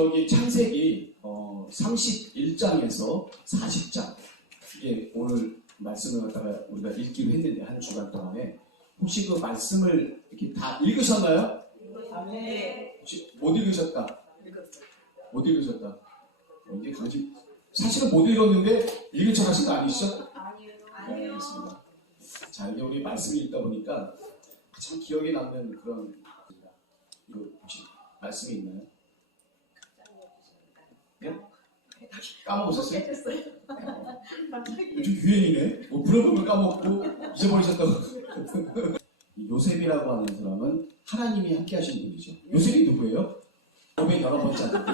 여기 창세기 31장에서 40장 이게 오늘 말씀을 갖다가 우리가 읽기로 했는데 한 주간 동안에 혹시 그 말씀을 이렇게 다 읽으셨나요? 네. 혹시 못 읽으셨다? 못 읽으셨다? 이게 관심 사실은 못 읽었는데 읽은 척 하신 거 아니시죠? 아니요. 알겠습니다. 자, 이게 우리 말씀이 있다 보니까 참 기억에 남는 그런 이거 혹시 말씀이 있나요? 네? 까먹으셨어요? 요즘 유행이네. 뭐 물어보면 까먹고 잊어버리셨다고. 이 요셉이라고 하는 사람은 하나님이 함께 하신 분이죠. 요셉이 누구예요? 야곱의 여러 번째 아들.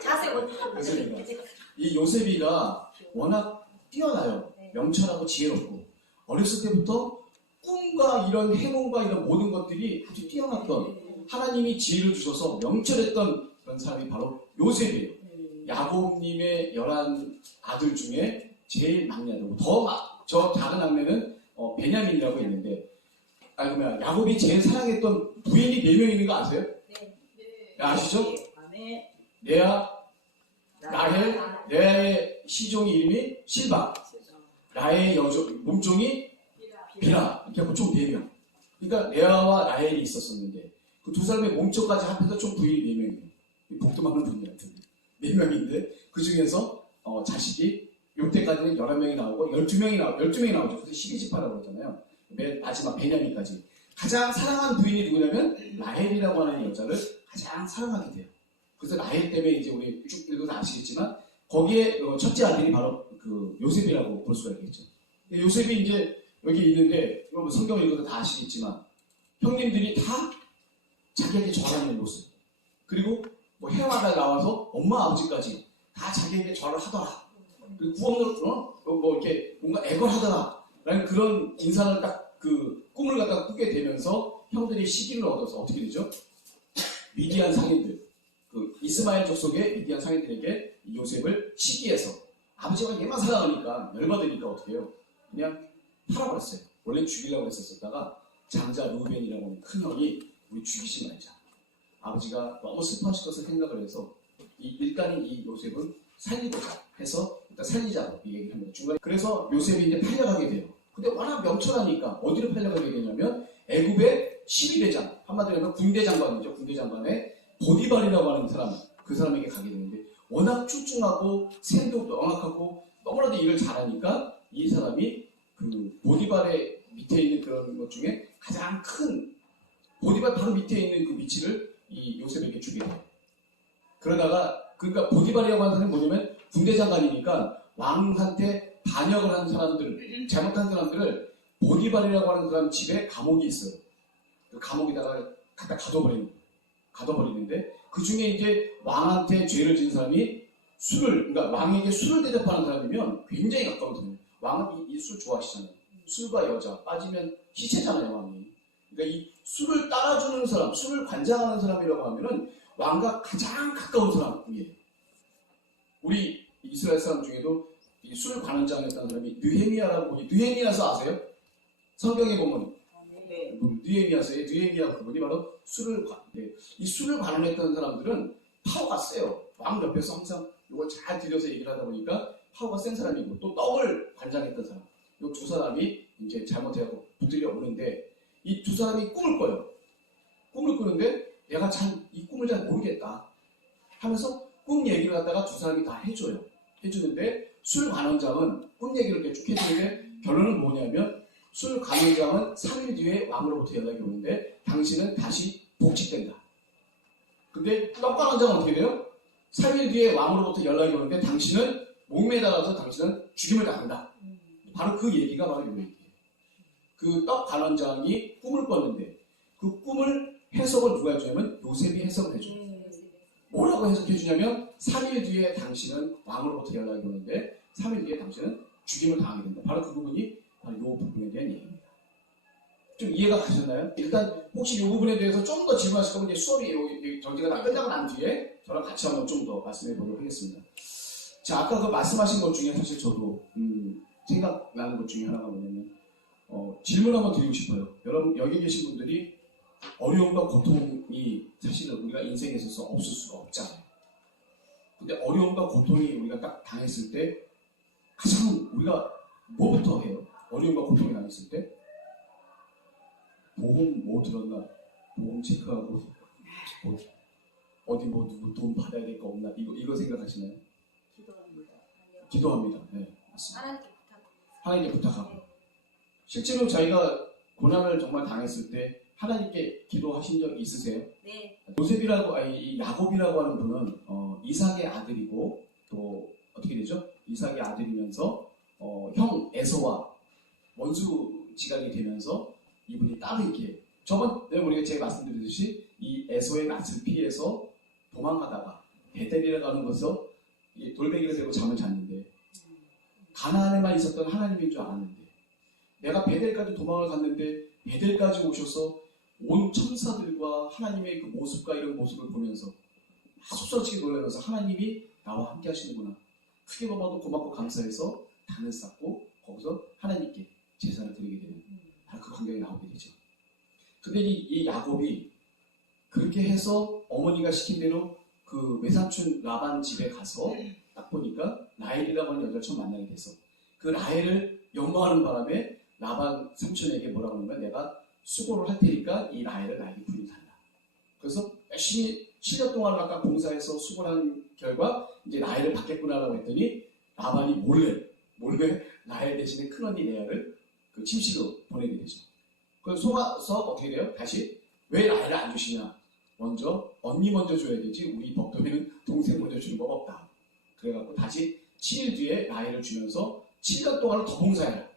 자세 이 요셉이가 워낙 뛰어나요. 명철하고 지혜롭고 어렸을 때부터 꿈과 이런 행운과 이런 모든 것들이 아주 뛰어났던 하나님이 지혜를 주셔서 명철했던 그런 사람이 바로 요셉이에요. 야곱님의 11아들 중에 제일 막내 아들. 저 작은 막내는 베냐민이라고 있는데, 그러면 야곱이 제일 사랑했던 부인이 4명 있는 거 아세요? 네. 아시죠? 네. 레아, 라헬, 레아의 시종이 이름이 실바, 라헬의 몸종이 비라. 이렇게 하고 총 4명. 그러니까 레아와 라헬이 있었었는데 그 두 사람의 몸종까지 합해서 총 부인이 4명이에요. 복도 많은 분이 같은데 4명인데 그 중에서 자식이 요때까지는 11명이 나오고 12명이 나오죠. 그래서 12지파라고 그러잖아요. 맨 마지막 베냐민까지. 가장 사랑하는 부인이 누구냐면 라헬이라고 하는 여자를 가장 사랑하게 돼요. 그래서 라헬 때문에 이제 우리 쭉 읽어서 아시겠지만 거기에 첫째 아들이 바로 그 요셉이라고 볼 수가 있겠죠. 요셉이 이제 여기 있는데 여러분 성경을 읽어도 다 아시겠지만 형님들이 다 자기에게 절하는 모습, 그리고 뭐 해마다 나와서 엄마 아버지까지 다 자기에게 절을 하더라. 그리고 구원을 뭐 이렇게 뭔가 애걸하더라 라는 그런 인상을 딱 그 꿈을 갖다가 꾸게 되면서 형들이 시기를 얻어서 어떻게 되죠? 미디안 상인들, 그 이스마엘 족속의 미디안 상인들에게 요셉을 시기해서 아버지가 얘만 사랑하니까 열받으니까 어떻게 해요? 그냥 팔아버렸어요. 원래 죽이려고 했었다가 장자 루벤이라고 하는 큰 형이 우리 죽이지 말자. 아버지가 너무 슬퍼하실 것을 생각을 해서 일단은 이 요셉은 살리고자 해서 일단 살리자고 이 얘기를 합니다. 중간에 그래서 요셉이 이제 팔려가게 돼요. 근데 워낙 명철하니까 어디로 팔려가게 되냐면 애굽의 12대장, 한마디로 하면 군대 장관이죠. 군대 장관의 보디발이라고 하는 사람, 그 사람에게 가게 되는데 워낙 출중하고 생도 명확하고 너무나도 일을 잘하니까 이 사람이 그 보디발의 밑에 있는 그런 것 중에 가장 큰 보디발 바로 밑에 있는 그 위치를 이 요셉에게 주게 돼요. 그러다가 그러니까 보디발이라고 하는 사람은 뭐냐면 군대 장관이니까 왕한테 반역을 하는 사람들, 잘못한 사람들을 보디발이라고 하는 사람 집에 감옥이 있어요. 그 감옥에다가 갖다 가둬버리는데 그 중에 이제 왕한테 죄를 지은 사람이 그러니까 왕에게 술을 대접하는 사람이면 굉장히 가까거든요. 왕은 이 술 좋아하시잖아요. 술과 여자 빠지면 시체잖아요, 왕이. 그러니까 이 술을 따라주는 사람, 술을 관장하는 사람이라고 하면은 왕과 가장 가까운 사람이에요. 우리 이스라엘 사람 중에도 이 술 관원장이었다는 사람이 느헤미야라고, 느헤미야서 아세요? 성경에 보면 느헤미야서의 느헤미야 그분이 바로 이 술을 관원했던 사람들은 파워가 세요. 왕 옆에서 항상 이걸 잘 들여서 얘기를 하다 보니까 파워가 센 사람이고 또 떡을 관장했던 사람. 이 두 사람이 이제 잘못해서 붙들려 오는데 이 두 사람이 꿈을 꿔요. 꿈을 꾸는데 내가 참 이 꿈을 잘 모르겠다 하면서 꿈 얘기를 갖다가 두 사람이 다 해주는데 술 관원장은 꿈 얘기를 이렇게 쭉 해주는데 결론은 뭐냐면 술 관원장은 3일 뒤에 왕으로부터 연락이 오는데 당신은 다시 복직된다. 근데 떡 관원장은 어떻게 돼요? 3일 뒤에 왕으로부터 연락이 오는데 당신은 목매달아서 당신은 죽임을 당한다. 바로 그 얘기가 바로 이 얘기예요. 그 떡 관원장이 꿈을 꿨는데 그 꿈을 해석을 누가 해주냐면 요셉이 해석을 해줘요. 뭐라고 해석해주냐면 3일 뒤에 당신은 왕으로부터 연락이 오는데 3일 뒤에 당신은 죽임을 당하게 된다. 바로 그 부분이 바로 이 부분에 대한 얘기입니다. 좀 이해가 가셨나요? 일단 혹시 이 부분에 대해서 좀 더 질문하실 거면 이제 수업이 전제가 끝나고 난 뒤에 저랑 같이 한번 좀 더 말씀해 보도록 하겠습니다. 자, 아까 그 말씀하신 것 중에 사실 저도 생각나는 것 중에 하나가 뭐냐면 질문 한번 드리고 싶어요. 여러분 여기 계신 분들이 어려움과 고통이 사실은 우리가 인생에 있어서 없을 수가 없잖아요. 근데 어려움과 고통이 우리가 딱 당했을 때 가장 우리가 뭐부터 해요? 어려움과 고통이 당했을 때 보험 뭐 들었나? 보험 체크하고 어디 뭐 누구 돈 받아야 될 거 없나? 이거 생각하시나요? 기도합니다. 기도합니다. 네, 맞습니다. 하나님께 부탁드립니다. 하나님께 부탁하고 네. 실제로 저희가 고난을 정말 당했을 때 하나님께 기도하신 적 있으세요? 네. 요셉이라고 이 야곱이라고 하는 분은 이삭의 아들이고 또 어떻게 되죠? 이삭의 아들이면서 형 에서와 원수지간이 되면서 이분이 따로 이렇게 저번에 우리가 제가 말씀드렸듯이 이 에서의 낯을 피해서 도망가다가 베델이라고 하는 곳에서 이 돌베개를 들고 잠을 잤는데 가나안에만 있었던 하나님인 줄 알았는데 내가 베델까지 도망을 갔는데 베델까지 오셔서 온 천사들과 하나님의 그 모습과 이런 모습을 보면서 섭섭하게 놀라면서 하나님이 나와 함께 하시는구나. 크게 봐도 고맙고 감사해서 단을 쌓고 거기서 하나님께 제사를 드리게 되는 바로 그 광경이 나오게 되죠. 근데 이 야곱이 그렇게 해서 어머니가 시킨 대로 그 외삼촌 라반 집에 가서 딱 보니까 라헬이라고 하는 여자를 처음 만나게 돼서 그 라헬을 연모하는 바람에 라반 삼촌에게 뭐라고 하냐면 내가 수고를 할 테니까 이 라헬을 나에게 부인달라. 그래서 열심히 7년 동안 아까 봉사해서 수고를 한 결과 이제 라헬을 받겠구나라고 했더니 라반이 몰래 라헬 대신에 큰언니 레아를 그 침식으로 보내게 되죠. 그래서 속아서 어떻게 돼요? 다시 왜 라헬을 안 주시냐? 먼저 언니 먼저 줘야 되지 우리 법도에는 동생 먼저 주는 법 없다. 그래갖고 다시 7일 뒤에 라헬을 주면서 7년 동안을 더 봉사해라.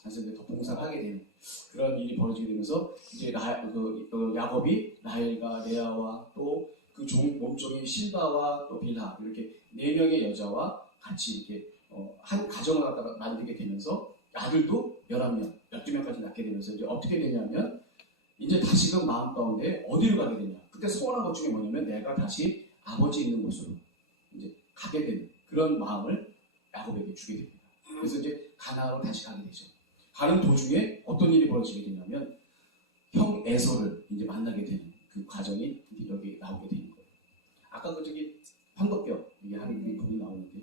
그래서 이제 더 봉사를 하게 되는 그런 일이 벌어지게 되면서 이제 야곱이 라헬과 레아와 또 그 몸종인 실바와 또 빌하 이렇게 4명의 여자와 같이 이렇게 한 가정을 갖다가 만들게 되면서 아들도 11명, 12명까지 낳게 되면서 이제 어떻게 되냐면 이제 다시금 마음 가운데 어디로 가게 되냐. 그때 소원한 것 중에 뭐냐면 내가 다시 아버지 있는 곳으로 이제 가게 되는 그런 마음을 야곱에게 주게 됩니다. 그래서 이제 가나안으로 다시 가게 되죠. 가는 도중에 어떤 일이 벌어지게 되냐면 형 에서를 이제 만나게 되는 그 과정이 여기 나오게 되는 거예요. 아까 저기 황덕뼈 이게 하는 게 거기 나오는데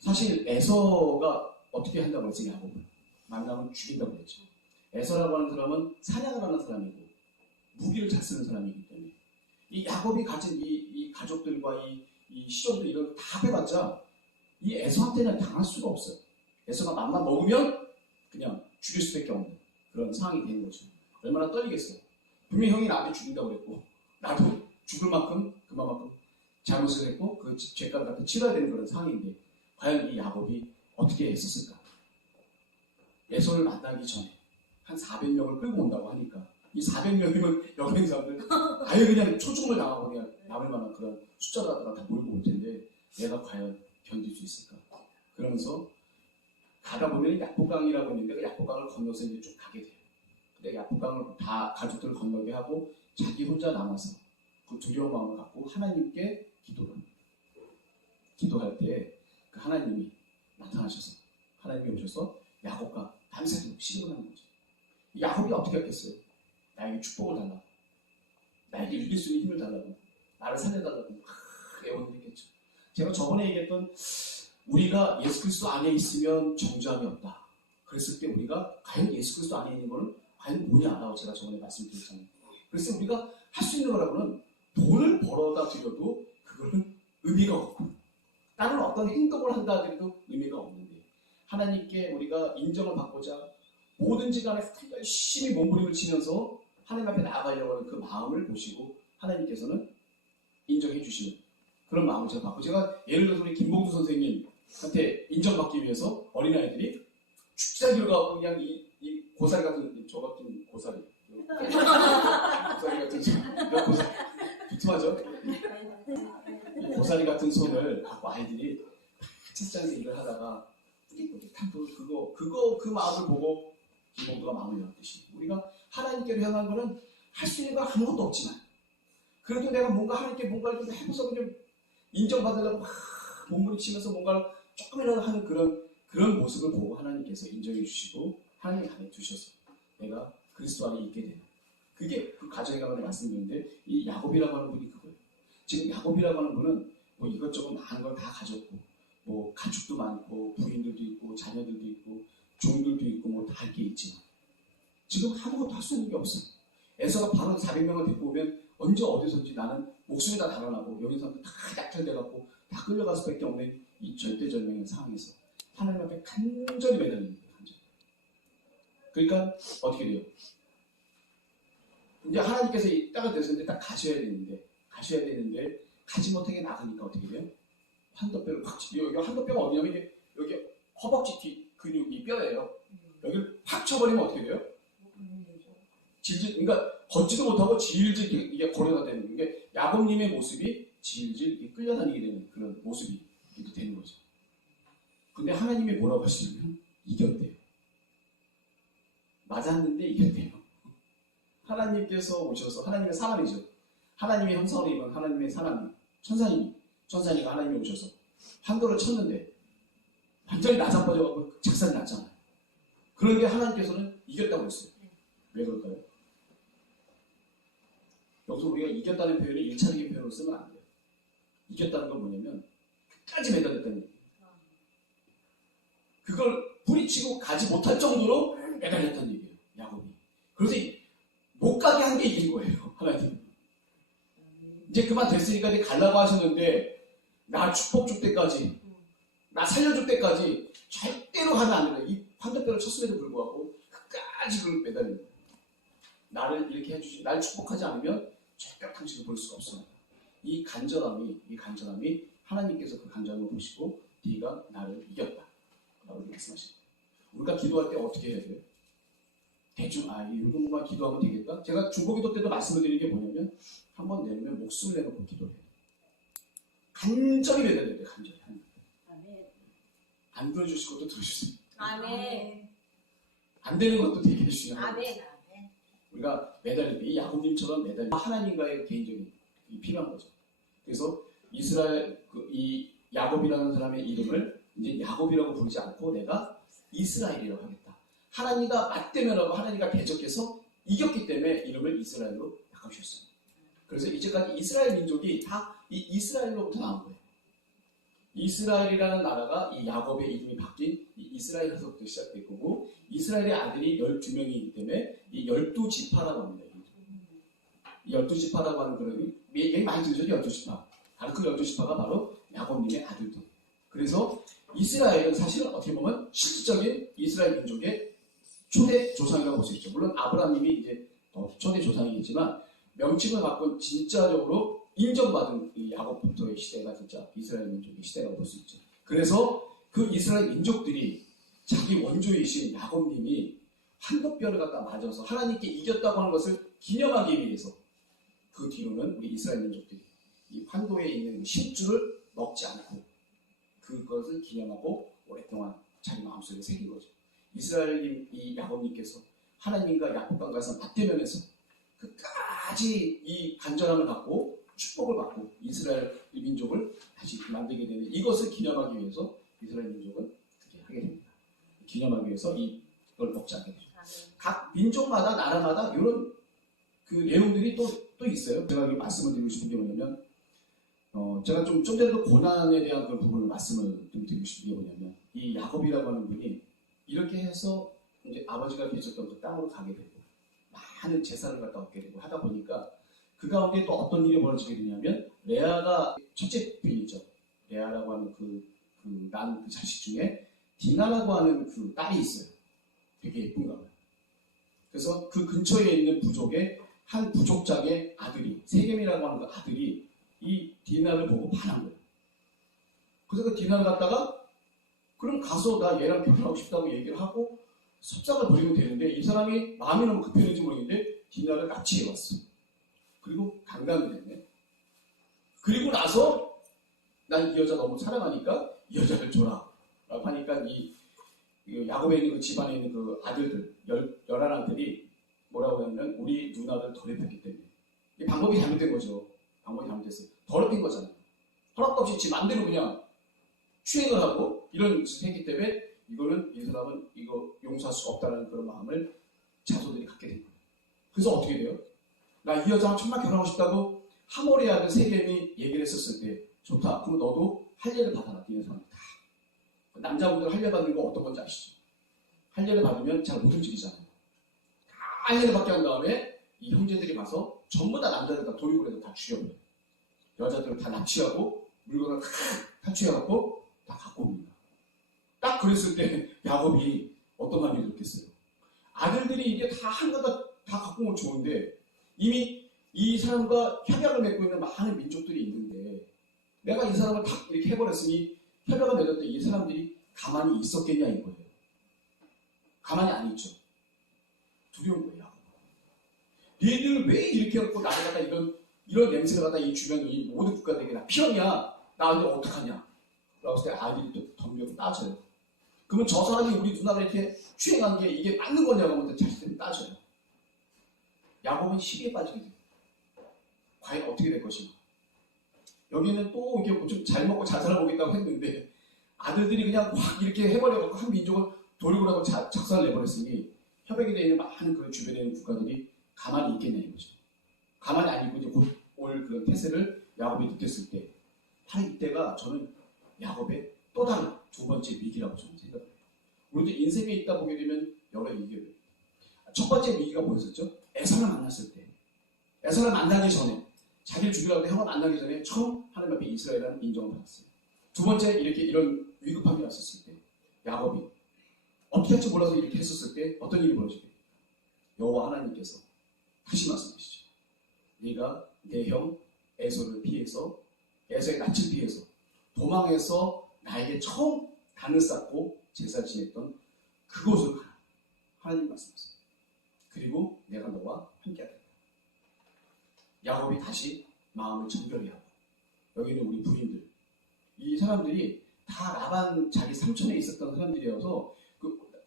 사실 에서가 어떻게 한다고 했어요? 야곱을 만나면 죽인다고 했죠. 에서라고 하는 사람은 사냥을 하는 사람이고 무기를 잘 쓰는 사람이기 때문에 이 야곱이 가진 이 가족들과 이 시종들 이걸 다 빼봤자 이 에서한테는 당할 수가 없어요. 에서가 맘만 먹으면 그냥 죽일 수밖에 없는 그런 상황이 되는 거죠. 얼마나 떨리겠어요. 분명히 형이 나한테 죽인다고 그랬고 나도 죽을 만큼 그만큼 잘못을 했고 그 죄값을 갖다 치러야 되는 그런 상황인데 과연 이 야곱이 어떻게 했었을까? 에서를 만나기 전에 한 400명을 끌고 온다고 하니까 이 400명이면 여기 있는 사람들 아예 그냥 초중을 당하고 그냥 남을 만한 그런 숫자가 다 몰고 올 텐데 얘가 과연 견딜 수 있을까? 그러면서 가다 보면 약복강이라고 있는데 그 약복강을 건너서 이제 쭉 가게 돼요. 근데 약복강을 다 가족들을 건너게 하고 자기 혼자 남아서 그 두려운 마음을 갖고 하나님께 기도할 때 그 하나님이 나타나셔서 하나님이 오셔서 야곱과 밤새도록 신문하는 거죠. 야곱이 어떻게 했겠어요? 나에게 축복을 달라고, 나에게 이길 수 있는 힘을 달라고, 나를 살려달라고 애원했겠죠. 제가 저번에 얘기했던 우리가 예수 그리스도 안에 있으면 정죄함이 없다. 그랬을 때 우리가 과연 예수 그리스도 안에 있는 거는 과연 뭐냐라고 제가 저번에 말씀드렸잖아요. 그래서 우리가 할 수 있는 거라고는 돈을 벌어다 드려도 그거는 의미가 없고 다른 어떤 행동을 한다 하더라도 의미가 없는데 하나님께 우리가 인정을 받고자 뭐든지 간에 열심히 몸부림을 치면서 하나님 앞에 나아가려고 하는 그 마음을 보시고 하나님께서는 인정해 주시는 그런 마음을 제가 받고 제가 예를 들어서 우리 김봉두 선생님한테 인정받기 위해서 어린아이들이 축제기로 가고 그냥 이 고사리 같은 저 같은 고사리 고사리 같은 고사리 두툼하죠? 고사리 같은 손을 갖고 아이들이 책장에서 일을 하다가 뿌깃뿌깃한 그 마음을 보고 김봉두가 마음을 열었듯이 우리가 하나님께로 향한 거는 할 수 있는 건 아무것도 없지만 그래도 내가 뭔가 하나님께 뭔가를 좀 해보서 좀 인정받으려고 막 몸부림치면서 뭔가를 조금이라도 하는 그런 모습을 보고 하나님께서 인정해 주시고 하나님 안에 두셔서 내가 그리스도 안에 있게 되는 그게 그 가정에 관한 말씀드렸는데 이 야곱이라고 하는 분이 그거예요. 지금 야곱이라고 하는 분은 뭐 이것저것 많은 걸 다 가졌고 뭐 가축도 많고 부인들도 있고 자녀들도 있고 종들도 있고 뭐 다 할 게 있지만 지금 아무것도 할 수 있는 게 없어. 에서가 바로 400명을 데리고 오면 언제 어디서든지 나는 목숨이 다 달아나고 여기 사람들 다 약탈돼갖고 다 끌려갈 수밖에 없는 이 절대절명의 상황에서 하나님 앞에 간절히 매달리는 거예요. 간절히. 그러니까 어떻게 돼요? 이제 하나님께서 이 땅을 내셨는데 딱 가셔야 되는데 가지 못하게 나가니까 어떻게 돼요? 환도뼈를 팍 치고 여기 환도뼈가 어디냐면 이게 여기 허벅지 뒤 근육이 뼈예요. 여기를 팍 쳐버리면 어떻게 돼요? 질질, 그러니까 걷지도 못하고 질질 이게 걸어다니는 게 야곱님의 모습이 질질 이렇게 끌려다니게 되는 그런 모습이 이렇게 되는 거죠. 근데 하나님이 뭐라고 하시냐면 이겼대요. 맞았는데 이겼대요. 하나님께서 오셔서 하나님의 사람이죠. 하나님의 형상으로 입은 하나님의 사람이 천사니까 하나님이 오셔서 판도를 쳤는데 완전히 나자빠져갖고 작살이 났잖아요. 그런데 하나님께서는 이겼다고 했어요. 왜 그럴까요? 여기서 우리가 이겼다는 표현을 1차적인 표현으로 쓰면 안 돼요. 이겼다는 건 뭐냐면 끝까지 매달렸다는 얘기예요. 그걸 뿌리치고 가지 못할 정도로 매달렸다는 얘기예요. 야곱이. 그래서 못 가게 한 게 이긴 거예요. 하나님. 이제 그만 됐으니까 이제 가려고 하셨는데 나 축복 줄 때까지 나 살려줄 때까지 절대로 하면 안 돼요. 이 환대뼈를 쳤음에도 불구하고 끝까지 그걸 매달린 거예요. 나를 이렇게 해주시, 날 축복하지 않으면 절대 당신을 볼 수가 없어. 이 간절함이 하나님께서 그 간절함을 보시고 네가 나를 이겼다 라고 말씀하시는 거예요. 우리가 기도할 때 어떻게 해야 돼요? 대충 이 정도만 기도하면 되겠다? 제가 중보기도 때도 말씀을 드리는 게 뭐냐면 한번 내놓으면 목숨을 내놓고 기도해요. 간절히 매달려야 돼요. 간절히. 안 들어주실 것도 들어주세요. 아멘. 안 되는 것도 되게 해주시는 거예요. 아멘. 우리가 매달릴 때, 이 야곱님처럼 매달릴 때 하나님과의 개인적인 필요한 거죠. 그래서 이스라엘, 이 야곱이라는 사람의 이름을 이제 야곱이라고 부르지 않고 내가 이스라엘이라고 하겠다. 하나님과 맞대면하고 하나님과 대적해서 이겼기 때문에 이름을 이스라엘로 바꿔주셨어요. 그래서 이제까지 이스라엘 민족이 다 이 이스라엘로부터 나온 거예요. 이스라엘이라는 나라가 이 야곱의 이름이 바뀐 이 이스라엘에서부터 시작될 거고 이스라엘의 아들이 12명이기 때문에 이 12지파라고 합니다. 이 12지파라고 하는 그런 얘기 많이 들으셨죠? 12지파. 바로 그 12지파가 바로 야곱님의 아들들. 그래서 이스라엘은 사실은 어떻게 보면 실질적인 이스라엘 민족의 초대 조상이라고 볼 수 있죠. 물론 아브라함님이 이제 초대 조상이겠지만 명칭을 바꾼 진짜적으로 인정받은 이 야곱부터의 시대가 진짜 이스라엘 민족의 시대라고 볼 수 있죠. 그래서 그 이스라엘 민족들이 자기 원조이신 야곱님이 한도뼈를 갖다 맞아서 하나님께 이겼다고 하는 것을 기념하기 위해서 그 뒤로는 우리 이스라엘 민족들이 이 환도에 있는 신주를 먹지 않고 그것을 기념하고 오랫동안 자기 마음속에 새긴 거죠. 이스라엘 이 야곱님께서 하나님과 야곱강가에서 맞대면에서 끝까지 이 간절함을 갖고 축복을 받고 이스라엘 민족을 다시 만들게 되는 이것을 기념하기 위해서 이스라엘 민족은 그렇게 하게 됩니다. 기념하기 위해서 이걸 먹지 않게 되죠. 각 민족마다 나라마다 이런 그 내용들이 또 있어요. 제가 여기 말씀을 드리고 싶은 게 뭐냐면 제가 좀 전에도 고난에 대한 그 부분을 말씀을 좀 드리고 싶은 게 뭐냐면 이 야곱이라고 하는 분이 이렇게 해서 이제 아버지가 계셨던 그 땅으로 가게 되고 많은 재산을 갖다 얻게 되고 하다 보니까 그 가운데 또 어떤 일이 벌어지게 되냐면 레아가 첫째 부인이죠. 레아라고 하는 난 그 자식 중에 디나라고 하는 그 딸이 있어요. 되게 예쁜가 봐요. 그래서 그 근처에 있는 부족의 한 부족장의 아들이 세겜이라고 하는 그 아들이 이 디나를 보고 반한 거예요. 그래서 그 디나를 갖다가 그럼 가서 나 얘랑 결혼하고 싶다고 얘기를 하고 섭작을 부리면 되는데 이 사람이 마음이 너무 급했는지 모르겠는데 디나를 납치해 왔어. 그리고 강간을 했네. 그리고 나서 난 이 여자 너무 사랑하니까 이 여자를 줘라 라고 하니까 이 야곱에 있는 그 집안에 있는 그 아들들 11아들이 뭐라고 하냐면 우리 누나를 더럽혔기 때문에 이 방법이 잘못된 거죠. 방법이 잘못됐어요. 더럽힌 거잖아요. 허락도 없이 지 맘대로 그냥 추행을 하고 이런 짓을 했기 때문에 이거는 이 사람은 이거 용서할 수가 없다는 그런 마음을 자손들이 갖게 된 거예요. 그래서 어떻게 돼요? 나 이 여자랑 정말 결혼하고 싶다고 하모리의 아들 세겜이 얘기를 했었을 때 좋다. 그럼 너도 할례를 받아라. 이런 사람 다. 남자분들 할례 받는 거 어떤 건지 아시죠? 할례를 받으면 잘 못 움직이잖아요. 다 할례를 받게 한 다음에 이 형제들이 가서 전부 다 남자들 다 도륙을 해서 다 죽여버려요. 여자들을 다 납치하고 물건을 다 탈취해갖고 다 갖고 옵니다. 딱 그랬을 때 야곱이 어떤 마음이 들었겠어요? 아들들이 이게 다 한가다 다 갖고 오면 좋은데 이미 이 사람과 협약을 맺고 있는 많은 민족들이 있는데 내가 이 사람을 탁 이렇게 해버렸으니 협약을 맺을 때 이 사람들이 가만히 있었겠냐 이거예요. 가만히 안 있죠. 두려운 거예요. 얘들 왜 이렇게 갖고 나를 갖다 이런 냄새가 갖다 이 주변 이 모든 국가들에게 다 피하냐? 나한테 어떡하냐? 라고 했을 때 아들이 또 덤벼서 따져요. 그러면 저 사람이 우리 누나가 이렇게 추행한 게 이게 맞는 거냐고 하면 자식들이 따져요. 야곱은 시기에 빠지게 돼요. 과연 어떻게 될 것인가? 여기는 또 이렇게 좀 잘 먹고 잘 살아보겠다고 했는데 아들들이 그냥 확 이렇게 해버려갖고 한 민족을 도륙을 하고 작살을 내버렸으니 협약이 되어 있는 많은 그 주변에 있는 국가들이 가만히 있겠냐 이거죠. 가만히 안 있고 이제 곧 올 그런 태세를 야곱이 느꼈을 때 바로 이때가 저는 야곱의 또 다른 두 번째 위기라고 저는 생각해요. 우리도 인생에 있다 보게 되면 여러 위기가 돼요. 첫 번째 위기가 뭐였었죠? 에서를 만났을 때. 에서를 만나기 전에 자기를 죽이려고 해 형을 만나기 전에 처음 하나님 앞에 이스라엘이라는 인정을 받았어요. 두 번째 이런 위급함이 왔었을 때 야곱이 어떻게 할지 몰라서 이렇게 했었을 때 어떤 일이 벌어지게 여호와 하나님께서 다시 말씀하시죠. 네가 내 형 에서를 피해서 에서의 낯을 피해서 도망해서 나에게 처음 단을 쌓고 제사를 지냈던 그곳을 가라. 하나님 말씀하세요. 그리고 내가 너와 함께하겠다. 야곱이 다시 마음을 정결히 하고 여기는 우리 부인들 이 사람들이 다 라반 자기 삼촌에 있었던 사람들이어서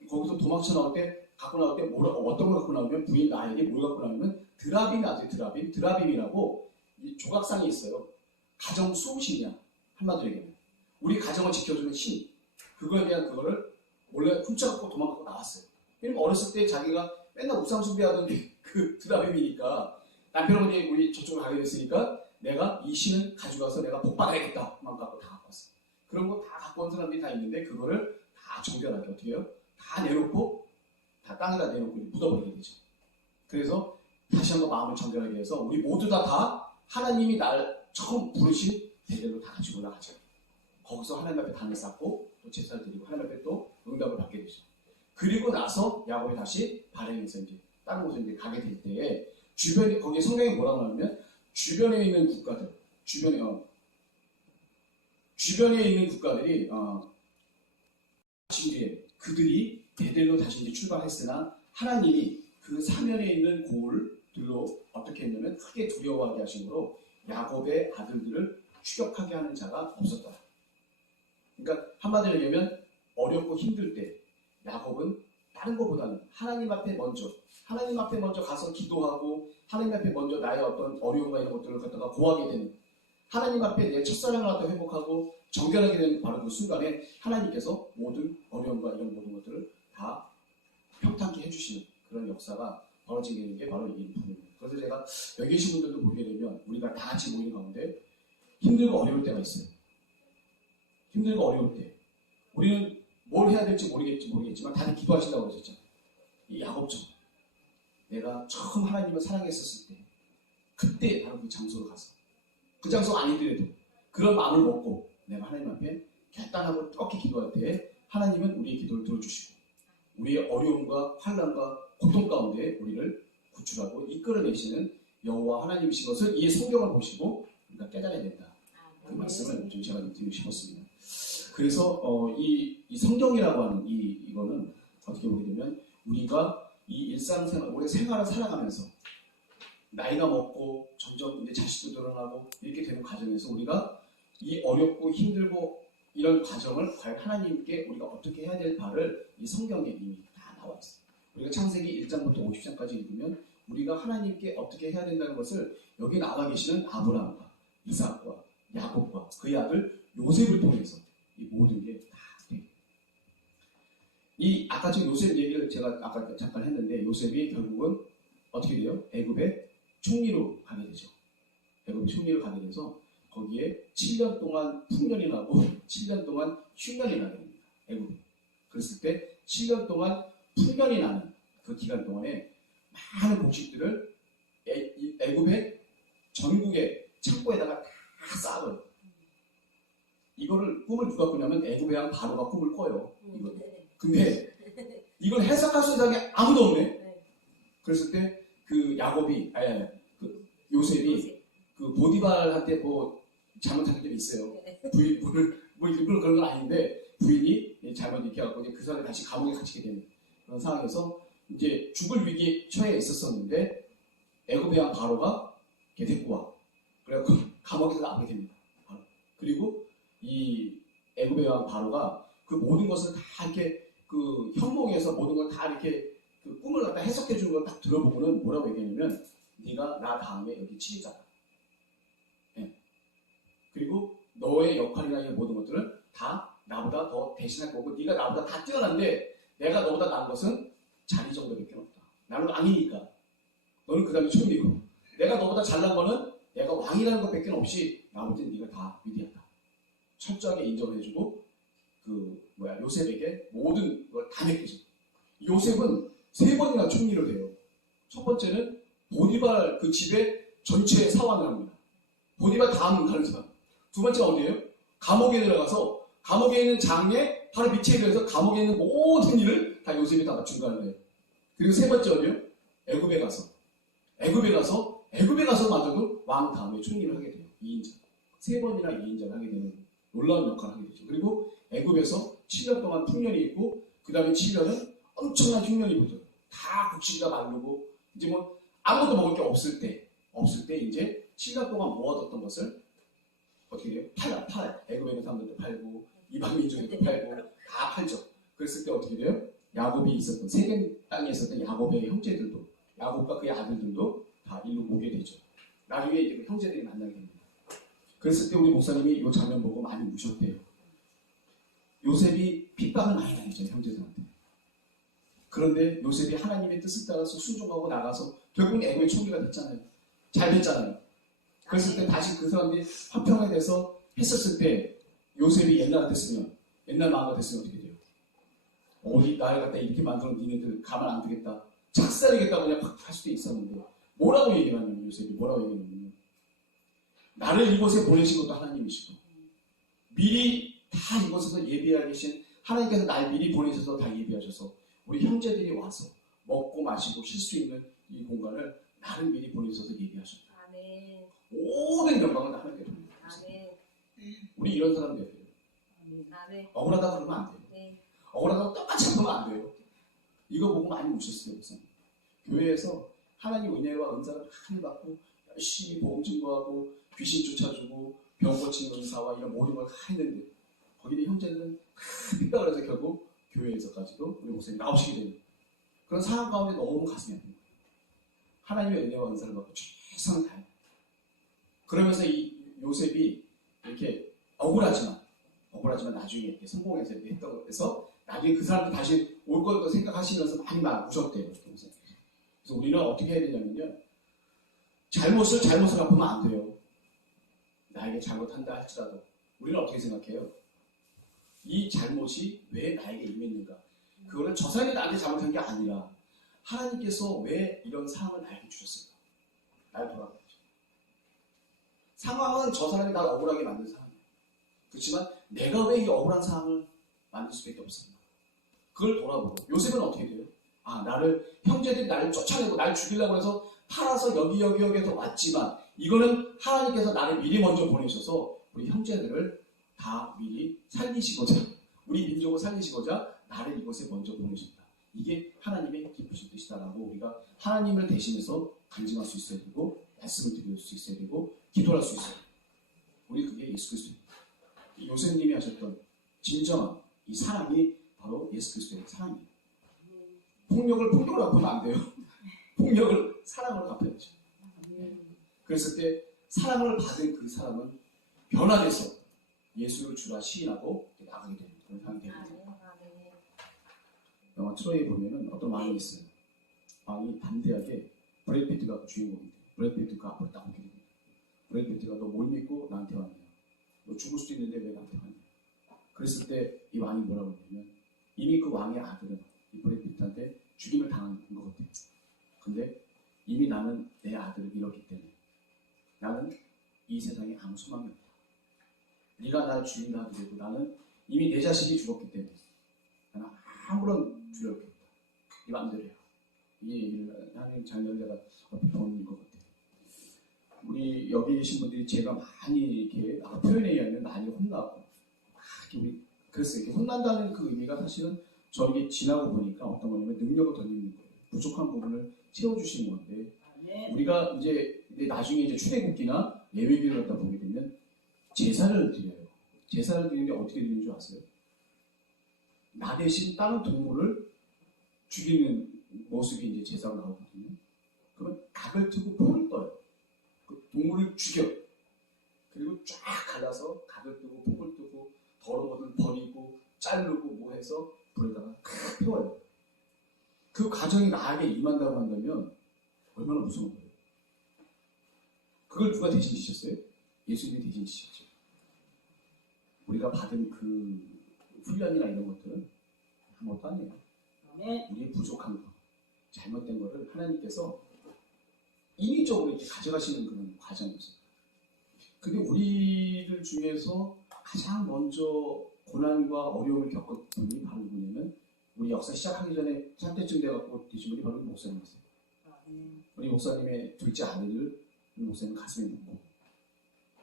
거기서 도망쳐 나올 때 갖고 나올 때 어떤 걸 갖고 나오면 부인 나에게 뭘 갖고 나오면 드라빔이 나중에 드라빔이라고 이 조각상이 있어요. 가정 수호신이야. 한마디로 얘기하면 우리 가정을 지켜주는 신 그거에 대한 그거를 몰래 훔쳐갖고 도망가고 나왔어요. 왜냐면 어렸을 때 자기가 맨날 우상 숭배하던 그 드라빔이니까 남편은 우리 저쪽으로 가게 됐으니까 내가 이 신을 가져가서 내가 복받아야겠다 만 갖고 다 갖고 왔어요. 그런 거 다 갖고 온 사람들이 다 있는데 그거를 다 정결하게 어떻게 해요? 다 내놓고 다 땅에다 내놓고 묻어버리게 되죠. 그래서 다시 한번 마음을 정결하게 해서 우리 모두 다 하나님이 날 처음 부르신 대대로 다 같이 올라가죠. 거기서 하나님 앞에 단을 쌓고 또 제사를 드리고 하나님 앞에 또 응답을 받게 되죠. 그리고 나서 야곱이 다시 바레인에서 이제 다른 곳에 이제 가게 될 때에 주변에 거기에 성경이 뭐라고 하냐면 주변에 있는 국가들 주변에 있는 국가들이 뒤에 그들이 베델로 다시 이제 출발했으나 하나님이 그 사면에 있는 고을들로 어떻게 했냐면 크게 두려워하게 하심으로 야곱의 아들들을 추격하게 하는 자가 없었다. 그러니까 한마디로 얘기하면 어렵고 힘들 때 야곱은 다른 것보다는 하나님 앞에 먼저 가서 기도하고 하나님 앞에 먼저 나의 어떤 어려움과 이런 것들을 갖다가 고하게 되는 하나님 앞에 내 첫사랑을 갖다 회복하고 정결하게 되는 바로 그 순간에 하나님께서 모든 어려움과 이런 모든 것들을 다 평탄케 해주시는 그런 역사가 벌어지게 게 바로 이 부분입니다. 그래서 제가 여기 계신 분들도 보게 되면 우리가 다 같이 모이는 가운데 힘들고 어려울 때가 있어요. 힘들고 어려울 때 우리는 뭘 해야 될지 모르겠지만 다들 기도하신다고 그러셨죠. 이 야곱처럼 내가 처음 하나님을 사랑했었을 때 그때 바로 그 장소로 가서 그 장소 아니더라도 그런 마음을 먹고 내가 하나님 앞에 결단하고 뜨겁게 기도할 때 하나님은 우리의 기도를 들어주시고 우리의 어려움과 환난과 고통 가운데 우리를 구출하고 이끌어내시는 여호와 하나님이신 것을 이 성경을 보시고 우리가 깨달아야 된다. 그 말씀을 좀 제가 드리고 싶었습니다. 그래서 이 성경이라고 하는 이거는 어떻게 보게 되면 우리가 이 일상생활, 우리 생활을 살아가면서 나이가 먹고 점점 이제 자식도 늘어나고 이렇게 되는 과정에서 우리가 이 어렵고 힘들고 이런 과정을 과연 하나님께 우리가 어떻게 해야 될 바를 이 성경에 이미 다 나와 있어요. 우리가 창세기 1장부터 50장까지 읽으면 우리가 하나님께 어떻게 해야 된다는 것을 여기 나와 계시는 아브라함과 이삭과 야곱과 그의 아들 요셉을 통해서 이 모든 게 다 돼요. 아까 저 요셉 얘기를 제가 아까 잠깐 했는데 요셉이 결국은 어떻게 돼요? 애굽의 총리로 가게 되죠. 애굽의 총리로 가게 돼서 거기에 7년 동안 풍년이 나고 7년 동안 흉년이 나게 됩니다. 애굽에. 그랬을 때 7년 동안 풍년이 나는 그 기간 동안에 많은 곡식들을 애굽의 전국의 창고에다가 다 쌓아요. 이거를 꿈을 누가 꾸냐면 애굽의 왕 바로가 꿈을 꿔요. 이거. 근데 이걸 해석할 수 있는 사람이 아무도 없네. 그랬을 때 그 야곱이 그 요셉이 그 보디발한테 뭐 잘못한 게 있어요. 부인 뭐 일부러 그런 건 아닌데 부인이 잘못 이렇게 해갖고 그 사람을 다시 감옥에 갇히게 되는 그런 상황에서 이제 죽을 위기에 처해 있었었는데 애굽의 왕 바로가 이렇게 데리고 와. 그래갖고 감옥에서 나오게 됩니다. 그리고 이 애굽의 왕 바로가 그 모든 것을 다 이렇게 그 현몽에서 모든 걸 다 이렇게 그 꿈을 갖다 해석해 주는 걸 딱 들어보고는 뭐라고 얘기하냐면 네가 나 다음에 여기 지휘자다. 네. 그리고 너의 역할이나 이 모든 것들을 다 나보다 더 대신할 거고 네가 나보다 다 뛰어난데 내가 너보다 나은 것은 자리 정도밖에 없다. 나는 왕이니까. 너는 그 다음에 총리고. 내가 너보다 잘난 거는 내가 왕이라는 것밖에 없이 나머지는 네가 다 위대하다. 철저하게 인정을 해주고 요셉에게 모든 걸 다 맡기죠. 요셉은 3번이나 총리를 해요. 첫 번째는 보디발 그 집에 전체 사원을 합니다. 보디발 다음 가는 사람. 두 번째가 어디예요? 감옥에 들어가서 감옥에 있는 장에 바로 밑에 들어서 감옥에 있는 모든 일을 다 요셉이 다 맞춘 거예요. 그리고 세 번째 어디예요? 애굽에 가서마저도 왕 다음에 총리를 하게 돼요. 2인자. 3번이나 2인자를 하게 되는 놀라운 역할을 하게 되죠. 그리고 애굽에서 7년 동안 풍년이 있고 그 다음에 7년은 엄청난 흉년이 붙어요. 다 곡식이 다 마르고 이제 뭐 아무도 먹을 게 없을 때 이제 7년 동안 모아뒀던 것을 어떻게 돼요? 팔아요. 애굽에 있는 사람들도 팔고 이방 민족에도 팔고 다 팔죠. 그랬을 때 어떻게 돼요? 야곱이 있었던 세겜 땅에 있었던 야곱의 형제들도 야곱과 그의 아들들도 다 일로 오게 되죠. 나중에 이제 그 형제들이 만나게 됩니다. 그랬을 때 우리 목사님이 이 장면 보고 많이 우셨대요. 요셉이 핍박을 많이 당했죠, 형제들한테. 그런데 요셉이 하나님의 뜻을 따라서 순종하고 나가서 결국 애굽의 총리가 됐잖아요. 잘 됐잖아요. 그랬을 때 다시 그 사람들이 화평화돼서 했었을 때 요셉이 옛날 같았으면 옛날 마음 같았으면 어떻게 돼요? 어디 나를 갖다 이렇게 만들어 니네들 가만 안 두겠다. 착살이겠다 그냥 팍 할 수도 있었는데 뭐라고 얘기를 하냐면 요셉이 뭐라고 얘기하냐면 나를 이곳에 보내신 것도 하나님이시고 미리 다 이곳에서 예비하게 계신 하나님께서 날 미리 보내셔서 다 예비하셔서 우리 형제들이 와서 먹고 마시고 쉴 수 있는 이 공간을 나를 미리 보내셔서 예비하셨다. 아멘. 모든 영광을 하나님께 돌립니다. 아멘. 우리 이런 사람들이에요. 아멘. 억울하다 그러면 안 돼요. 네. 억울하다고 똑같이 하면 안 돼요. 이거 보고 많이 우셨어요. 목사님. 교회에서 하나님 은혜와 은사를 많이 받고 열심히 복음 증거하고 귀신 쫓아주고 병 고치는 은사와 이런 모든 걸 다 했는데 거기는 형제들은 핍박을 해서 결국 교회에서까지도 우리 목사님이 나오시게 되는 그런 상황 가운데 너무 가슴이 아픈 거예요. 하나님의 은혜와 은사를 받고 최선을 다해요. 그러면서 이 요셉이 이렇게 억울하지만 나중에 이렇게 성공해서 이렇게 했다고 해서 나중에 그 사람도 다시 올 것도 생각하시면서 많이 우셨대요. 그래서 우리는 어떻게 해야 되냐면요. 잘못을 갚으면 안 돼요. 나에게 잘못한다 할지라도 우리는 어떻게 생각해요? 이 잘못이 왜 나에게 임했는가? 그거는 저 사람이 나한테 잘못한 게 아니라 하나님께서 왜 이런 상황을 나에게 주셨을까? 날 돌아보죠. 상황은 저 사람이 날 억울하게 만든 상황이에요. 그렇지만 내가 왜 이 억울한 상황을 만들 수밖에 없습니다. 그걸 돌아보고 요셉은 어떻게 돼요? 나를 형제들이 나를 쫓아내고 나를 죽이려고 해서 팔아서 여기에서 왔지만 이거는 하나님께서 나를 미리 먼저 보내셔서 우리 형제들을 다 미리 살리시고자 우리 민족을 살리시고자 나를 이곳에 먼저 보내셨다. 이게 하나님의 기쁘신 뜻이다라고 우리가 하나님을 대신해서 간증할 수 있어야 되고 말씀을 드릴 수 있어야 되고 기도할 수 있어야 되고 우리 그게 예수 그리스도입니다. 요셉님이 하셨던 진정한 이 사랑이 바로 예수 그리스도의 사랑입니다. 폭력을 갚으면 안 돼요. 폭력을 사랑으로 갚아야죠. 그랬을 때 사랑을 받은 그 사람은 변화돼서 예수를 주라 시인하고 나가게 되는 그런 상황이 됩니다. 영화 트로이에 보면은 어떤 왕이 있어요. 왕이 담대하게 브래드 피트가 주인공인데 브래드 피트가 앞으로 딱 오게 됩니다. 브래드 피트가 너 뭘 믿고 나한테 왔냐? 너 죽을 수도 있는데 왜 나한테 왔냐? 그랬을 때 이 왕이 뭐라고 했냐면 이미 그 왕의 아들은 이 브래드 피트한테 죽임을 당한 것 같아요. 근데 이미 나는 내 아들을 잃었기 때문에 나는 이 세상에 아무 소망이 없다. 네가 나를 죽인다 하더라도 나는 이미 내 자식이 죽었기 때문에 나는 아무런 두려움이 없다. 네 맘대로 해요. 이 얘기를 하는 장면을 내가 어떻게 보는 것 같아요. 우리 여기 계신 분들이 제가 많이 이렇게 표현에 의하면 많이 혼나고 우리 그랬어요. 이렇게 혼난다는 그 의미가 사실은 저에게 지나고 보니까 어떤 거냐면 능력을 던지는 거예요. 부족한 부분을 채워주시는 건데 아멘. 우리가 이제 나중에 이제 출애굽기나 레위기를 갖다 보게 되면 제사를 드려요. 제사를 드리는데 어떻게 드리는 줄 아세요? 나 대신 다른 동물을 죽이는 모습이 이제 제사로 나오거든요. 그러면 각을 트고 폭을 떠요. 그 동물을 죽여. 그리고 쫙 갈라서 각을 뜨고 폭을 뜨고 더러운 것을 버리고 자르고 뭐 해서 불에다가 칵 태워요. 그 과정이 나에게 임한다고 한다면 얼마나 무서운 거예요. 그걸 누가 대신 지셨어요? 예수님이 대신 지셨죠. 우리가 받은 그 훈련이나 이런 것들은 아무것도 아니에요. 아멘. 우리의 부족한 거, 잘못된 거를 하나님께서 인위적으로 이렇게 가져가시는 그런 과정이었어요. 근데 우리들 중에서 가장 먼저 고난과 어려움을 겪은 분이 바로 누구냐면 우리 역사 시작하기 전에 한때쯤 돼갖고 되신 분이 바로 목사님이세요. 아멘. 우리 목사님의 둘째 아들을 우리 목사님 가슴에 묻고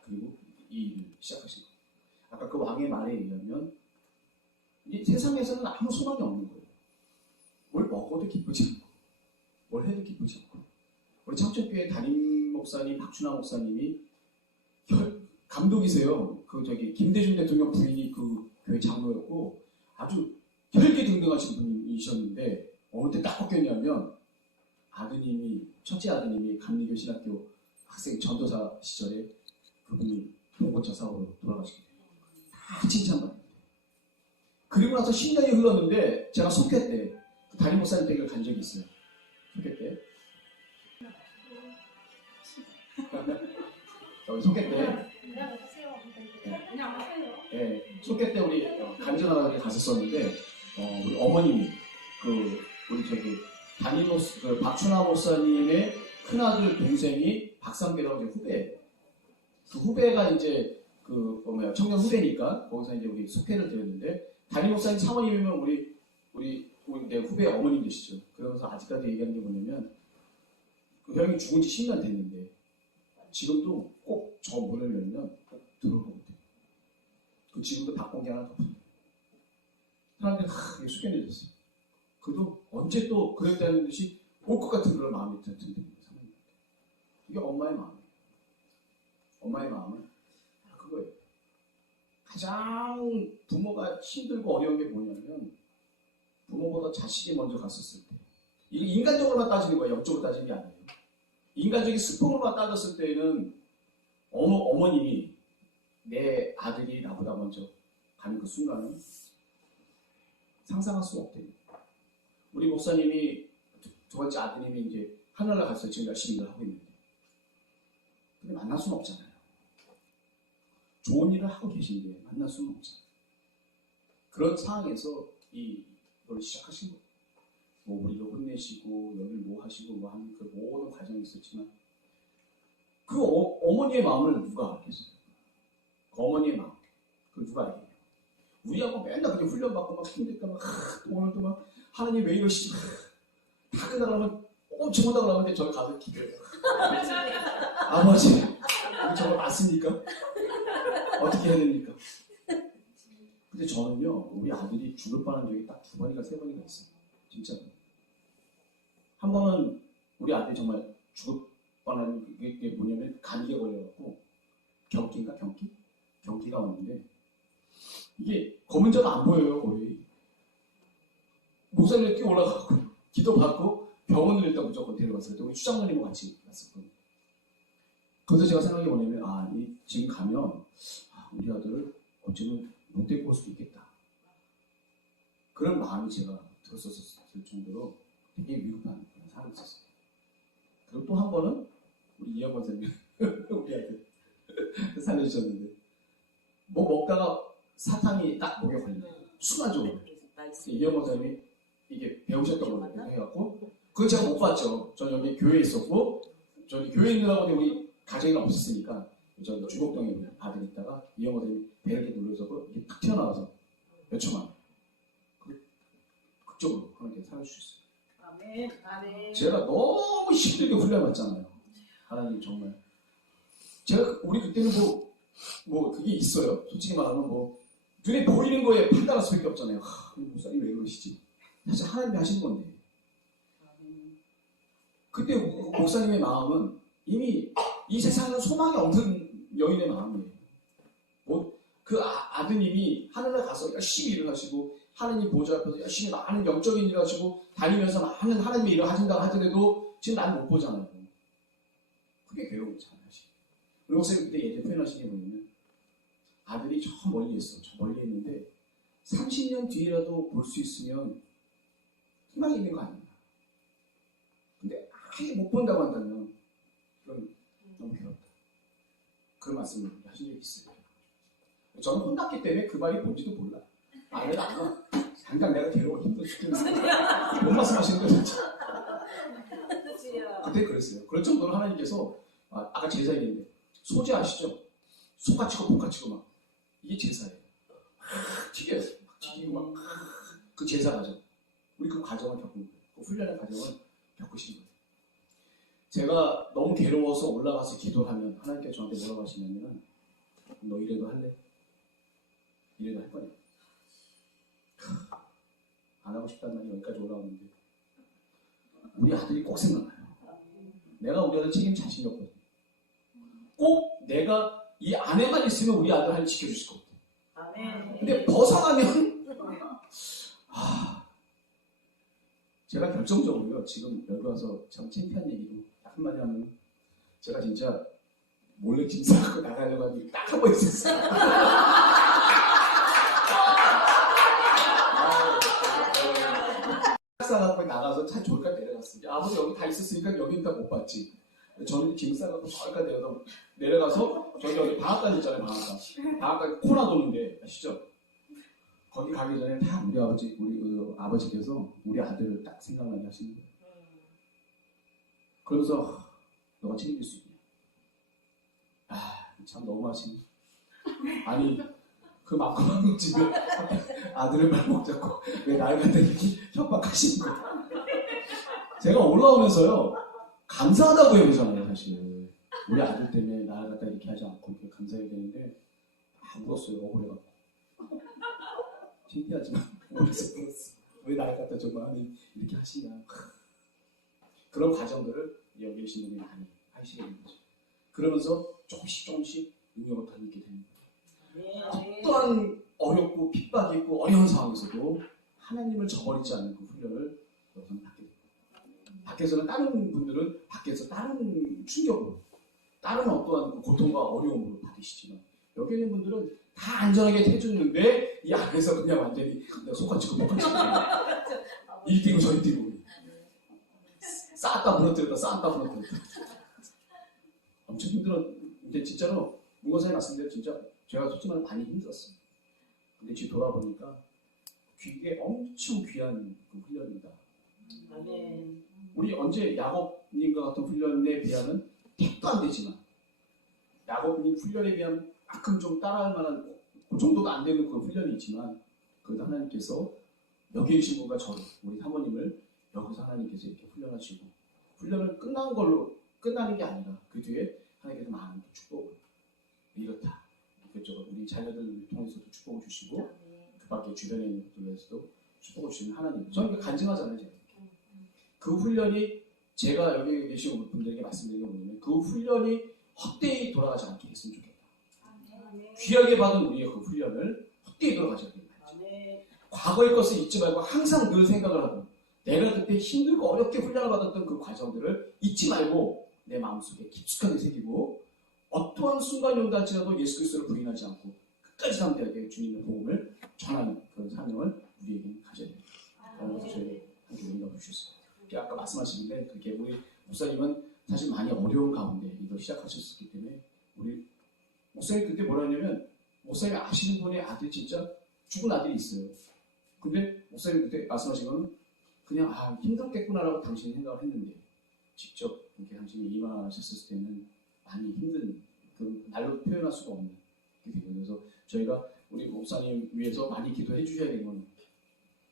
그리고 이 일을 시작하신 거예요. 아까 그 왕의 말에 의하면 이 세상에서는 아무 소망이 없는 거예요. 뭘 먹어도 기쁘지 않고 뭘 해도 기쁘지 않고 우리 창천교회 담임 목사님 박준하 목사님이 감독이세요. 그 김대중 대통령 부인이 그 교회 장로였고 아주 혈기등등하신 분이셨는데 어느 때 딱 바뀌었냐면 첫째 아드님이 감리교 신학교 학생 전도사 시절에 그분이 통고차 사고로 돌아가시게 돼요. 다 칭찬받습니다. 그리고 나서 10년이 흘렀는데 제가 속회 때 그 담임 목사님 댁을 간 적이 있어요. 속회 때. 저희 속회 때. 그냥 하세요. 그냥 하세요. 네, 속회 때 우리 간증하러 갔었었는데 우리 어머님이 우리 담임 목사 박춘하 목사님의 큰아들 동생이 박상배라고 이제 후배예요. 그 후배가 이제 청년 후배니까 거기서 이제 우리 속회를 드렸는데 담임 목사님 사모님이면 우리 내 후배 어머님 되시죠. 그러면서 아직까지 얘기하는 게 뭐냐면 그 형이 죽은 지 10년 됐는데 지금도 꼭 저 문을 열면 꼭 들어올 것 같아요. 그 지금도 바꾼 게 하나 더 없어요. 사람들이 이게 숙연해졌어요. 그래도 언제 또 그랬다는 듯이 올 것 같은 그런 마음이 든답니다. 이게 엄마의 마음이에요. 엄마의 마음은 그거예요. 가장 부모가 힘들고 어려운 게 뭐냐면 부모보다 자식이 먼저 갔었을 때 이게 인간적으로만 따지는 거예요. 영적으로 따지는 게 아니에요. 인간적인 스포로만 따졌을 때는 어머님이 내 아들이 나보다 먼저 가는 그 순간은 상상할 수 없대요. 우리 목사님이 두 번째 아드님이 이제 하늘나라 가서 지금 열심히 일을 하고 있는데 근데 만날 수는 없잖아요. 좋은 일을 하고 계신데 만날 수는 없잖아요. 그런 상황에서 이걸 시작하신 거예요. 뭐 우리를 혼내시고 여기를 뭐 하시고 뭐 하는 그 모든 과정이 있었지만 그 어머니의 마음을 누가 알겠어요? 그 어머니의 마음 그걸 누가 알겠어요? 우리하고 맨날 그렇게 훈련받고 막 힘들까 막 오늘도 막 하나님 왜 이러시지 다 끝나가면 엄청 온다고 하는데 저희 가서 기도해요. 아버지 우리 저거 맞습니까? 어떻게 해야 됩니까? 근데 저는요 우리 아들이 죽을 뻔한 적이 딱 2번인가 3번인가 있어요. 진짜로. 한 번은 우리 아들이 정말 죽을 뻔한 게 뭐냐면 감기에 걸려갖고 경기가 왔는데 이게 검은 자가 안 보여요 거의. 목사님 이렇게 올라가고 기도받고 병원을 일단 무조건 데려갔어요. 우리 추장로님과 같이 갔었거든요. 거기서 제가 생각이 뭐냐면 지금 가면 우리 아들을 어쩌면 못 데리고 올 수도 있겠다. 그런 마음이 제가 들었었을 정도로 되게 위급한 상황이 있었어요. 그리고 또 한 번은 우리 이영 권사님 우리 아들 살려주셨는데 뭐 먹다가 사탕이 딱 목에 걸려 순간적으로 이영 권사님이 이게 배우셨던 거예요. 해갖고 그걸 제가 못 봤죠. 저는 여기 교회에 있었고 저는 교회에 있느라고 우리 가정이 없었으니까 저 주곡동에 아들 있다가 이영 권사님이 배를 이렇게 눌러서 이게 탁 튀어나와서 몇 초만 극적으로 하나님께 살려주셨어요. 아멘. 아멘. 제가 너무 힘들게 훈련받잖아요. 하나님 정말. 제가 우리 그때는 뭐 그게 있어요. 솔직히 말하면 뭐 눈에 보이는 거에 판단할 수밖에 없잖아요. 목사님 왜 그러시지? 사실 하나님이 하신 건데. 그때 목사님의 마음은 이미 이 세상은 소망이 없는 여인의 마음이에요. 뭐 그 아드님이 하늘에 가서 열심히 일을 하시고 하나님 보좌 앞에서 열심히 많은 영적인 일을 하시고 다니면서 많은 하나님의 일을 하신다고 하더라도 지금 난 못 보잖아요. 그게 괴로움이잖아요. 그리고 선생님 그때 예전 표현하신 게 뭐냐면 아들이 저 멀리 있어. 저 멀리 있는데 30년 뒤에라도 볼 수 있으면 희망이 있는 거 아닌가. 근데 아예 못 본다고 한다면 그건 너무 괴롭다. 그런 말씀을 하신 적이 있어요. 저는 혼났기 때문에 그 말이 뭔지도 몰라. 말을 안 와. 잠깐 내가 괴로워 힘들어 죽겠는데 뭔 말씀하시는 거예요 진짜. 그때 그랬어요. 그럴 정도로 하나님께서 아까 제사 얘기했는데 소제 아시죠? 소같이고 복같이고 막 이게 제사예요. 튀겨요. 막 튀기고 막 그 제사 과정. 우리 그 과정을 겪은 거예요. 그 훈련의 과정을 겪으신 거예요. 제가 너무 괴로워서 올라가서 기도하면 하나님께서 저한테 뭐라고 하시냐면 너 이래도 할래? 이래도 할 거냐? 안 하고 싶다는 말이 여기까지 올라오는데 우리 아들이 꼭 생각나요. 내가 우리 아들 책임 자신이 없거든. 꼭 내가 이 안에만 있으면 우리 아들 하나님 지켜주실 것 같아. 아멘. 근데 벗어나면 제가 결정적으로요. 지금 여기 와서 참 창피한 얘기도 한마디 하면 제가 진짜 몰래 짐 싸고 나가려고 하니 딱 한 번 있었어요. 싸갖고 나가서 차 졸까 내려갔어요. 아버지 여기 다 있었으니까 여기는 다 못 봤지. 저는 짐 싸갖고 저기까지 내려가서 저기 여기 방앗간 있잖아요. 방앗간 코나 도는데 아시죠? 거기 가기 전에 다 우리 아버지께서 우리 아들을 딱 생각나게 하시는 거예요. 그러면서 너가 책임질 수 있냐? 참 너무하시네. 아니 그 막고만 집에 아들을 발목 잡고 왜 나를 갖다 이렇게 협박하시는 거야? 제가 올라오면서요 감사하다고 해야 되잖아요. 사실 우리 아들 때문에 나를 갖다 이렇게 하지 않고 이렇게 감사해야 되는데 울었어요. 억울해갖고 창피하지만 울었어. 왜 나를 갖다 정말 이렇게 하시냐. 그런 과정들을 여기 계신 분이 많이 하시게 되는 거죠. 그러면서 조금씩 능력을 더 있게 되는 거예요. 어떠한 어렵고 핍박이 있고 어려운 상황에서도 하나님을 저버리지 않는 그 훈련을 여러분 받게 됩니다. 밖에서는 다른 분들은 밖에서 다른 충격으로 다른 어떠한 그 고통과 어려움으로 받으시지만 여기 있는 분들은 다 안전하게 해주는데 이 안에서 그냥 완전히 속아치고 복아치고 일 뛰고 저리 뛰고 쌓았다 무너뜨렸다 엄청 힘들었는데 진짜로 문고사에 말씀드려 진짜 제가 솔직히 말하면 많이 힘들었어요. 근데 지금 돌아보니까 그게 엄청 귀한 그 훈련이다. 아멘. 우리 언제 야곱님과 같은 훈련에 비하면 택도 안 되지만 야곱님 훈련에 비하면 가끔 좀 따라할 만한 그 정도도 안 되는 그 훈련이 있지만 그래도 하나님께서 여기 계신 분과 저를 우리 사모님을 여기서 하나님께서 이렇게 훈련하시고 훈련을 끝난 걸로 끝나는 게 아니라 그 뒤에 하나님께서 많은 축복을 이렇다 이것저것 우리 자녀들을 통해서도 축복을 주시고 그 밖에 주변에 있는 것들에서도 축복을 주시는 하나님 저는 간증하잖아요. 제가. 그 훈련이 제가 여기 계신 분들에게 말씀드리는 게 뭐냐면 그 훈련이 헛되이 돌아가지 않게 했으면 좋겠다. 귀하게 받은 우리의 그 훈련을 헛되이 돌아가지 않게 했다. 과거의 것을 잊지 말고 항상 늘 생각을 하고 내가 그때 힘들고 어렵게 훈련을 받았던 그 과정들을 잊지 말고 내 마음속에 깊숙하게 새기고 어떠한 순간용단지라도 예수 그리스도를 부인하지 않고 끝까지 사람들에게 주님의 복음을 전하는 그런 사명을 우리에게 가져야 됩니다. 그래서 저희 함께 응답해 주셨어요. 아까 말씀하시는데 그렇게 우리 목사님은 사실 많이 어려운 가운데 이걸 시작하셨기 때문에 우리 목사님 그때 뭐라 했냐면 목사님이 아시는 분의 아들 진짜 죽은 아들이 있어요. 근데 목사님 그때 말씀하신 거는 그냥 힘들겠구나라고 당신이 생각을 했는데 직접 이렇게 당신이 임하셨을 때는 많이 힘든 그 날로 표현할 수가 없는 그게 되거든요. 그래서 저희가 우리 목사님 위해서 많이 기도해 주셔야 되는 건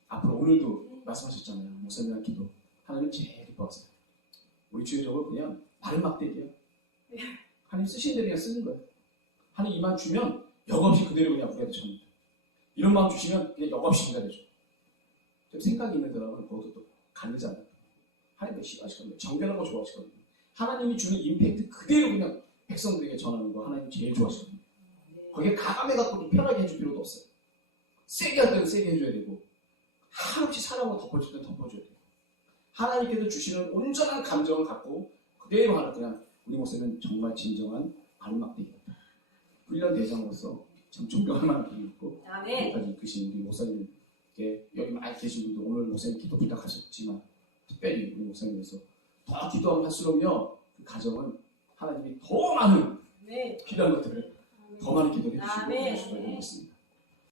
앞으로 오늘도 말씀하셨잖아요. 목사님이랑 기도 하나님 제일 기뻐하세요. 우리 주의적으로 그냥 마른 막대기야. 하나님 쓰신 대로 그냥 쓰는 거예요. 하나님 이만 주면 역없이 그대로 그냥 우리한테 줍니다. 이런 마음 주시면 그냥 역없이 기다려줘. 좀 생각이 있는 사람은 그것도 또 가르잖아요. 하나님 싫어하시거든요. 정결한 거 좋아하시거든요. 하나님이 주는 임팩트 그대로 그냥 백성들에게 전하는 거 하나님 제일 좋아하시거든요. 거기에 가감해갖고 편하게 해줄 필요도 없어요. 세게 할 때는 세게 해줘야 되고 한없이 사랑으로 덮어줄 때는 덮어줘야 돼요. 하나님께서 주시는 온전한 감정을 갖고 그대로 하는 그냥 우리 목사님은 정말 진정한 아름막대기였다. 훈련 대상으로서 참 존경할 만한 분이 있고 여기까지 이끄신 우리 목사님께 여기 많이 계신 분들 오늘 목사님 기도 부탁하셨지만 특별히 우리 목사님께서 더 기도하면 할수록요 그 가정은 하나님이 더 많은 필요한 것들을 더 많이 기도해 주시고 하겠습니다.